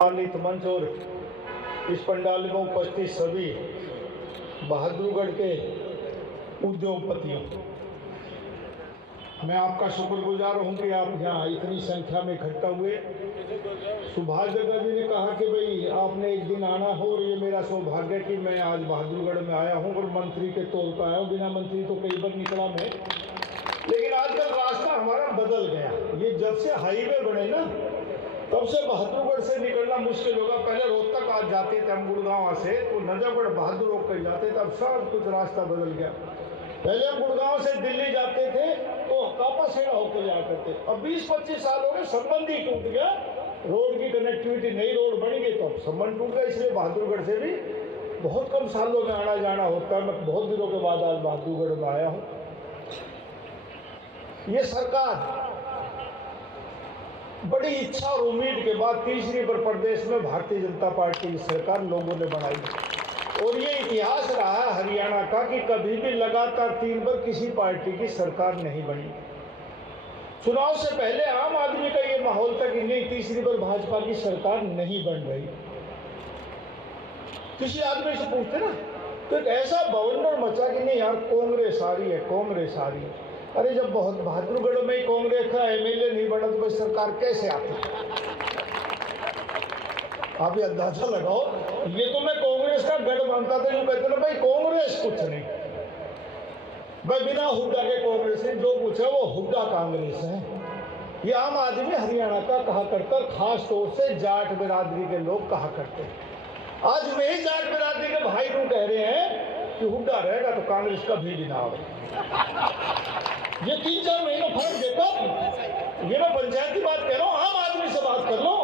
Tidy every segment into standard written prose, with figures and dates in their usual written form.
सम्मानित मंच और इस पंडाल में उपस्थित सभी बहादुरगढ़ के उद्योगपतियों, मैं आपका शुक्रगुजार हूं कि आप यहाँ इतनी संख्या में इकट्ठा हुए। सुभाष जगह जी ने कहा कि भाई आपने एक दिन आना हो, और ये मेरा सौभाग्य है कि मैं आज बहादुरगढ़ में आया हूँ और मंत्री के तौर पर आया हूँ। बिना मंत्री तो कई बार निकला मैं, लेकिन आजकल रास्ता हमारा बदल गया। ये जब से हाईवे बने ना, तब से बहादुरगढ़ से निकलना मुश्किल होगा। पहले रोहतक आज जाते थे हम गुड़गांव से, तो नजफगढ़ बहादुर होकर जाते थे। अब सब कुछ रास्ता बदल गया। पहले हम गुड़गांव से दिल्ली जाते थे तो कापासेड़ा होकर जाया करते। अब 20-25 साल हो गए, संबंध ही टूट गया। रोड की कनेक्टिविटी, नई रोड बनी गई तो अब संबंध टूट गया। इसलिए बहादुरगढ़ से भी बहुत कम सालों में आना जाना होता है। मैं बहुत दिनों के बाद आज बहादुरगढ़ में आया हूँ। ये सरकार बड़ी इच्छा और उम्मीद के बाद तीसरी बार प्रदेश में भारतीय जनता पार्टी की सरकार लोगों ने बनाई, और ये इतिहास रहा है हरियाणा का कि कभी भी लगातार 3 बार किसी पार्टी की सरकार नहीं बनी। चुनाव से पहले आम आदमी का ये माहौल था कि नहीं, तीसरी बार भाजपा की सरकार नहीं बन रही। किसी आदमी से पूछते ना तो एक ऐसा बवंडर मचा कि नहीं यार, कांग्रेस आ रही है, कांग्रेस आ रही है। अरे जब बहुत बहादुरगढ़ में ही कांग्रेस का एमएलए नहीं बना तो भाई सरकार कैसे आती? आप ये अंदाजा लगाओ। ये तो मैं कांग्रेस का गढ़ मानता था, यूं कहते ना भाई कांग्रेस कुछ नहीं, भाई बिना हुड्डा के कांग्रेस नहीं, जो कुछ है वो हुड्डा कांग्रेस है। ये आम आदमी हरियाणा का कहा करता, खास तौर से जाट बिरादरी के लोग कहा करते। आज वही जाट बिरादरी के भाई लोग कह रहे हैं कि हुड्डा रहेगा तो कांग्रेस कभी भी ना आवे। ये 3-4 महीना फर्क देखो। ये मैं पंचायती बात कह रहा हूँ, आम आदमी से बात कर लो।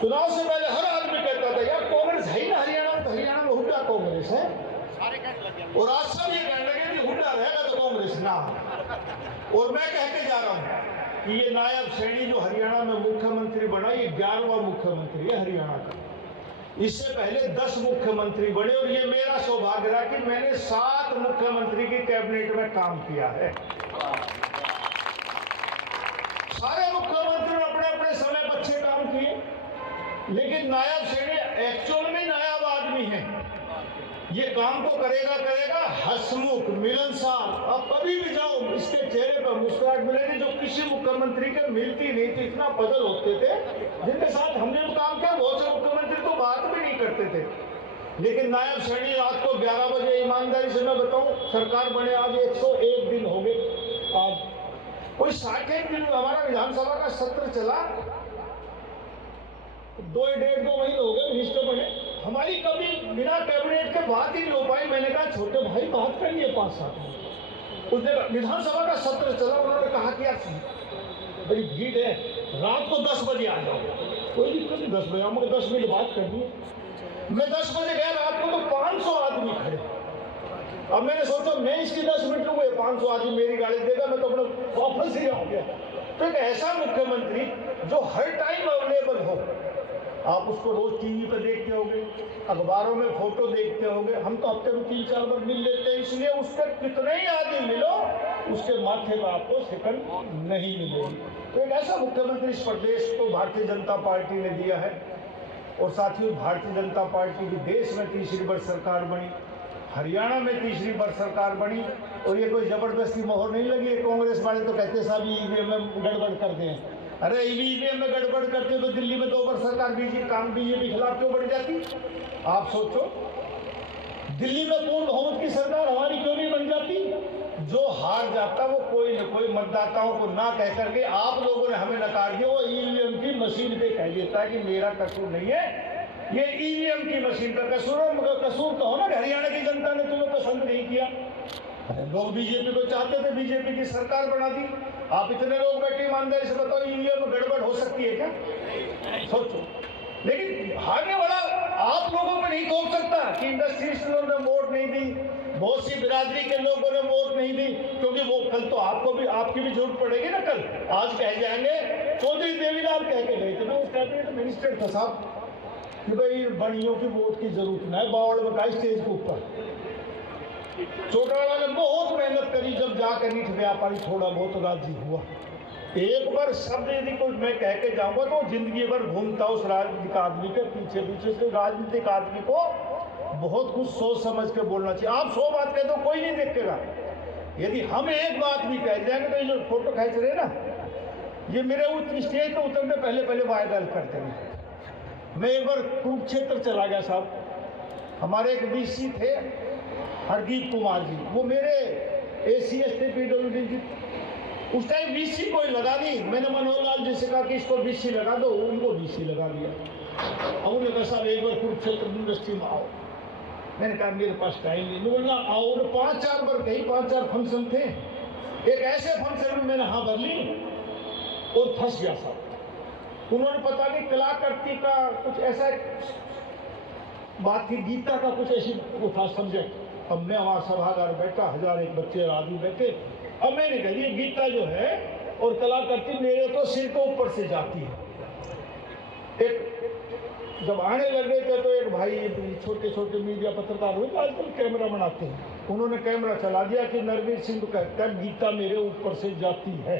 चुनाव से पहले हर आदमी कहता था यार कांग्रेस है ही ना हरियाणा में, तो हरियाणा में हुड्डा कांग्रेस है। और आज सब ये कहने लगे कि हुड्डा रहेगा तो कांग्रेस ना। और मैं कह के जा रहा हूँ कि ये नायब सैनी जो हरियाणा में मुख्यमंत्री बना, ये 11वां मुख्यमंत्री है हरियाणा का। इससे पहले 10 मुख्यमंत्री बने, और ये मेरा सौभाग्य रहा कि मैंने 7 मुख्यमंत्री की कैबिनेट में काम किया है। सारे मुख्यमंत्री ने अपने अपने समय पर अच्छे काम किए, लेकिन नायब सैनी एक्चुअल में नायब आदमी है। ये काम तो करेगा करेगा, हंसमुख, मिलनसार। अब कभी भी जाओ इसके चेहरे पर मुस्कुराहट मिलेगी जो किसी मुख्यमंत्री के मिलती नहीं थी। इतना पजल होते थे जिनके साथ हमने भी काम किया। बहुत से मुख्यमंत्री तो बात भी नहीं करते थे, लेकिन नायब सैनी रात को 11 बजे, ईमानदारी से मैं बताऊं, सरकार बने आज 101 दिन हो गए। आज कोई 60 दिन हमारा विधानसभा का सत्र चला, 2-1.5-2 महीने हो गए मिनिस्टर बने। हमारी कभी बिना कैबिनेट के बात ही नहीं हो पाई। मैंने कहा छोटे भाई बात करिए 5-7 मिनट। उस दिन विधानसभा का सत्र चला, उन्होंने कहा कि यार बड़ी भीड़ है, रात को 10 बजे आ जाओ। कोई दिक्कत नहीं, 10 बजे हम 10 मिनट बात कर दिए। मैं 10 बजे गया, रात को तो 500 आदमी खड़े। अब मैंने सोचा मैं इसकी 10 मिनट लूंगा, 500 आदमी मेरी गाड़ी देगा, मैं तो अपना वापस ही आ गया। तो एक ऐसा मुख्यमंत्री जो हर टाइम अवेलेबल हो, आप उसको रोज टीवी पर देखते होंगे, अखबारों में फोटो देखते होंगे। हम तो हफ्ते में 3-4 बार मिल लेते हैं, इसलिए उसके कितने ही आदमी मिलो, उसके माथे पर आपको सेकंड नहीं मिलेगी। तो एक ऐसा मुख्यमंत्री इस प्रदेश को भारतीय जनता पार्टी ने दिया है। और साथियों, भारतीय जनता पार्टी की देश में तीसरी बार सरकार बनी, हरियाणा में तीसरी बार सरकार बनी, और ये कोई जबरदस्ती मोहर नहीं लगी है। कांग्रेस वाले तो कहते साहब ईवीएम में गड़बड़ कर दें। अरे ईवीएम में गड़बड़ करते तो दिल्ली में 2 बार सरकार बीजेपी खिलाफ क्यों बढ़ जाती? आप सोचो, दिल्ली में पूर्ण बहुमत की सरकार हमारी क्यों नहीं बन जाती? जो हार जाता वो कोई न कोई मतदाताओं को ना कह करके आप लोगों ने हमें नकार दिया, वो ईवीएम की मशीन पे कह देता है कि मेरा कसूर नहीं है, ये ईवीएम की मशीन का कसूर है। मगर कसूर तो हो ना, हरियाणा की जनता ने तुम्हें पसंद नहीं किया। लोग बीजेपी को चाहते थे, बीजेपी की सरकार बना दी। आप इतने लोग बैठे, ईमानदारी से बताओ ईवीएम में गड़बड़ हो सकती है क्या? सोचो। लेकिन हारने वाला आप लोगों को नहीं थोप सकता कि इंडस्ट्रियलिस्टों ने वोट नहीं दी, बहुत सी बिरादरी के लोगों ने वोट नहीं दी, क्योंकि वो कल तो आपको भी, आपकी भी जरूरत पड़ेगी ना। कल आज कह जाएंगे चौधरी देवीलाल कह के गए थे, मैं उस कैबिनेट मिनिस्टर था साहब, कि भाई बड़ियों की वोट की जरूरत नहीं है। बावड़ में का स्टेज के ऊपर चौटाला ने बहुत मेहनत करी, जब जाकर नीट व्यापारी थोड़ा बहुत राजी हुआ। एक बार शब्द यदि कोई मैं कह के जाऊंगा तो जिंदगी भर घूमता उस राजनीतिक आदमी के पीछे पीछे से। राजनीतिक आदमी को बहुत कुछ सोच समझ के बोलना चाहिए। आप 100 बात कह दो कोई नहीं देखेगा। यदि हम एक बात भी कह जाएंगे तो ये जो फोटो खींच रहे ना, ये मेरे स्टेज पे उतरने पहले वायरल करते हैं। मैं एक बार कुरुक्षेत्र चला गया साहब, हमारे एक बीसी थे हरदीप कुमार जी, वो मेरे SC ST PWD जी, उस टाइम BC कोई लगा नहीं। मैंने मनोहर लाल जी से कहा कि इसको BC लगा दो, उनको BC लगा दिया। अब उन्होंने कहा साहब एक बार कुरुक्षेत्र यूनिवर्सिटी में आओ। मैंने कहा मेरे पास टाइम नहीं। बोला आओ। 5-4 बार कहीं 5-4 फंक्शन थे। एक ऐसे फंक्शन में मैंने हाँ भर ली और फंस गया साहब। उन्होंने पता नहीं कलाकृति का कुछ ऐसा बात थी, गीता का कुछ ऐसी वो था सब्जेक्ट। अब मैं वहाँ सभागार बैठा, 1001 बच्चे आदमी बैठे। अब मैंने कह दिया गीता जो है और कलाकृति मेरे तो सिर के ऊपर से जाती है। एक जब आने लगे थे तो एक भाई छोटे छोटे मीडिया पत्रकार हुए जो आजकल कैमरा बनाते हैं, उन्होंने कैमरा चला दिया कि नरवीर सिंह तो कहता है गीता मेरे ऊपर से जाती है।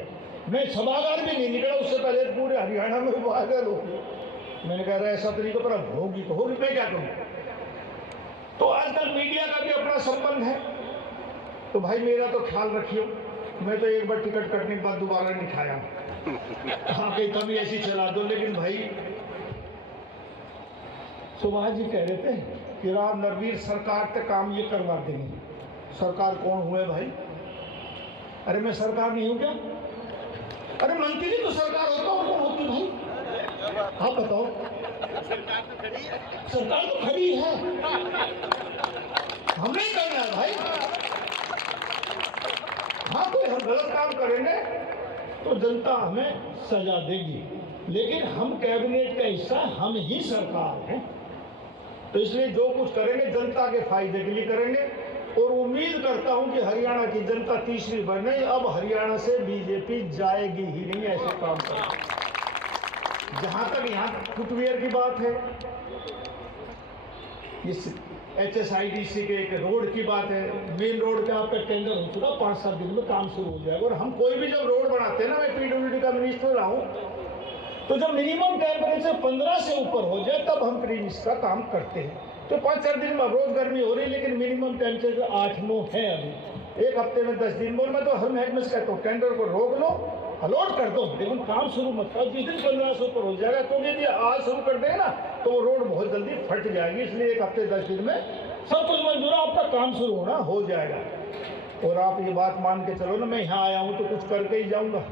मैं सभागार भी नहीं निकला, उससे पहले पूरे हरियाणा में वायरल हो गया। मैंने कहा ऐसा तरीका पर अब होगी तो होगी, मैं क्या करूँ। तो आजकल मीडिया का भी अपना संबंध है। तो भाई मेरा तो ख्याल रखियो, मैं तो एक बार टिकट कटने के बाद दोबारा नहीं खाया। हाँ कहीं कभी ऐसी चला दो। लेकिन भाई सुभाष जी कह रहे थे कि राम नरवीर सरकार के काम ये करवा देंगे। सरकार कौन हुए भाई? अरे मैं सरकार नहीं हूँ क्या? अरे मंत्री तो सरकार होता और कौन होती भाई? आप बताओ। सरकार तो खड़ी है, हमें करना है भाई। हाँ कोई हम गलत काम करेंगे तो जनता हमें सजा देगी, लेकिन हम कैबिनेट का हिस्सा, हम ही सरकार हैं। तो इसलिए जो कुछ करेंगे जनता के फायदे के लिए करेंगे। और उम्मीद करता हूं कि हरियाणा की जनता तीसरी बार नहीं, अब हरियाणा से बीजेपी जाएगी ही नहीं ऐसे काम कर। जहां तक यहाँ फुटवेयर की बात है, इस HSIDC के एक रोड की बात है, मेन रोड का आपका टेंडर हो चुका, 5-7 दिन में काम शुरू हो जाएगा। और हम कोई भी जब रोड बनाते हैं ना, मैं PWD का मिनिस्टर रहा हूँ, तो जब मिनिमम टेम्परेचर 15 से ऊपर हो जाए तब हम प्रीमिस का काम करते हैं। तो 5-4 दिन में रोज गर्मी हो रही है, लेकिन मिनिमम टेम्परेचर 8-9 है अभी। एक हफ्ते में 10 दिन बोल, मैं तो हर महकमे से कहता हूँ टेंडर को रोक लो, अलॉट कर दो, लेकिन काम शुरू मत करो। जिस दिन 15 से ऊपर हो जाएगा तो यदि आज शुरू कर देंगे ना तो वो रोड बहुत जल्दी फट जाएगी। इसलिए एक हफ्ते 10 दिन में सब कुछ मंजूर है, आपका काम शुरू होना हो जाएगा। और आप ये बात मान के चलो ना, मैं यहाँ आया हूँ तो कुछ करके ही जाऊँगा।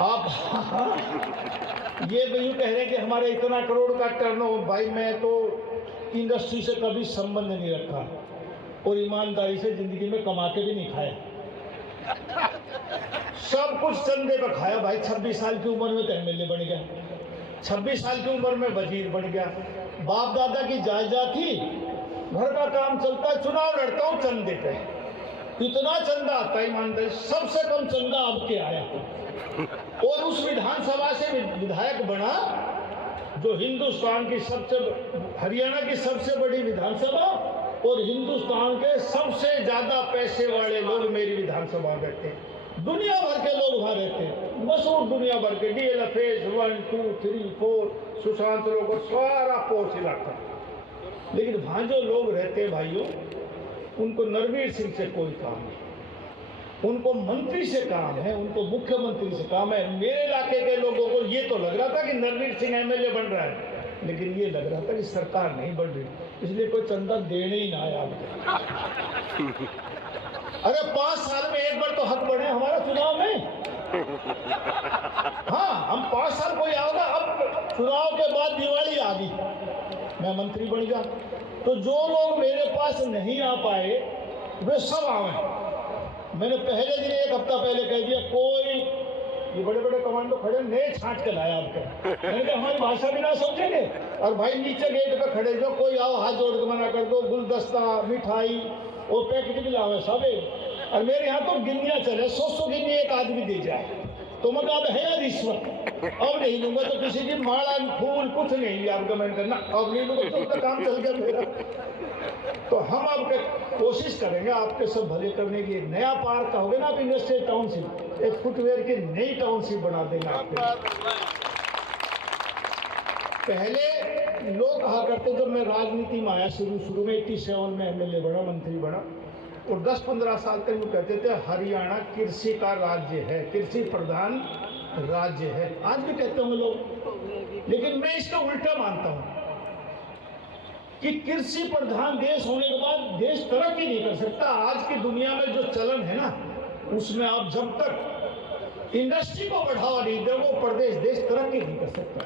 आप ये यूँ कह रहे कि हमारे इतना करोड़ का टर्नओवर, भाई मैं तो इंडस्ट्री से कभी संबंध नहीं रखा और ईमानदारी से जिंदगी में कमा के भी नहीं खाया। सब कुछ चंदे पर खाया भाई। 26 साल की उम्र में तो MLA बन गया, 26 साल की उम्र में वजीर बन गया। बाप दादा की जायदाद थी, घर का काम चलता, चुनाव लड़ता हूँ चंदे पे। इतना चंदा आता है ईमानदारी, सबसे कम चंदा आपके आया। और उस विधानसभा से विधायक बना जो हिंदुस्तान की हरियाणा की सबसे बड़ी विधानसभा और हिंदुस्तान के सबसे ज्यादा पैसे वाले लोग मेरी विधानसभा में रहते हैं। दुनिया भर के लोग वहां रहते हैं, मशहूर दुनिया भर के, DLFS 1, 2, 3, 4, सुशांत लोग, सारा पोस्ट इलाका। लेकिन वहां जो लोग रहते हैं भाइयों, उनको नरवीर सिंह से कोई काम नहीं, उनको मंत्री से काम है, उनको मुख्यमंत्री से काम है। मेरे इलाके के लोगों को ये तो लग रहा था कि नरवीर सिंह MLA बन रहा है, लेकिन ये लग रहा था कि सरकार नहीं बन रही, इसलिए कोई चंदा देने ही ना आया। अरे 5 साल में एक बार तो हक बढ़े हमारा चुनाव में। हाँ हम 5 साल कोई आओगा। अब चुनाव के बाद दिवाली आ गई, मैं मंत्री बन गया, तो जो लोग मेरे पास नहीं आ पाए वे सब आए। मैंने पहले दिन, एक हफ्ता पहले कह दिया, कोई ये बड़े बड़े कमांडो खड़े नए छांट के लाया आपको। मैंने कहा हमारी भाषा भी ना समझेंगे। और भाई नीचे गेट पे खड़े जो कोई आओ हाथ जोड़ के मना कर दो, गुलदस्ता, मिठाई और पैकेट भी लाओ सब। और मेरे यहाँ तो गिनिया चले, 100 गिनी एक आदमी दे जाए। तो मतलब अब है रिश्वत, अब नहीं लूंगा तो किसी की माला फूल कुछ नहीं लिया आपका मैंने करना, अब नहीं लूंगा तो काम चल गया मेरा। तो हम अब कोशिश करेंगे आपके सब भले करने की। एक नया पार्क कहोगे ना आप, इंडस्ट्रियल टाउनशिप, एक फुटवेयर की नई टाउनशिप बना देंगे आपके। पहले लोग कहा करते, जब मैं राजनीति में आया शुरू में 87 में एमएलए बना, मंत्री बना, और 10-15 साल तक वो कहते थे हरियाणा कृषि का राज्य है, कृषि प्रधान राज्य है। आज भी कहते होंगे लोग, लेकिन मैं इसका उल्टा मानता हूं कि कृषि प्रधान देश होने के बाद देश तरक्की नहीं कर सकता। आज की दुनिया में जो चलन है ना, उसमें आप जब तक इंडस्ट्री को बढ़ावा नहीं दे, वो प्रदेश देश तरक्की नहीं कर सकता।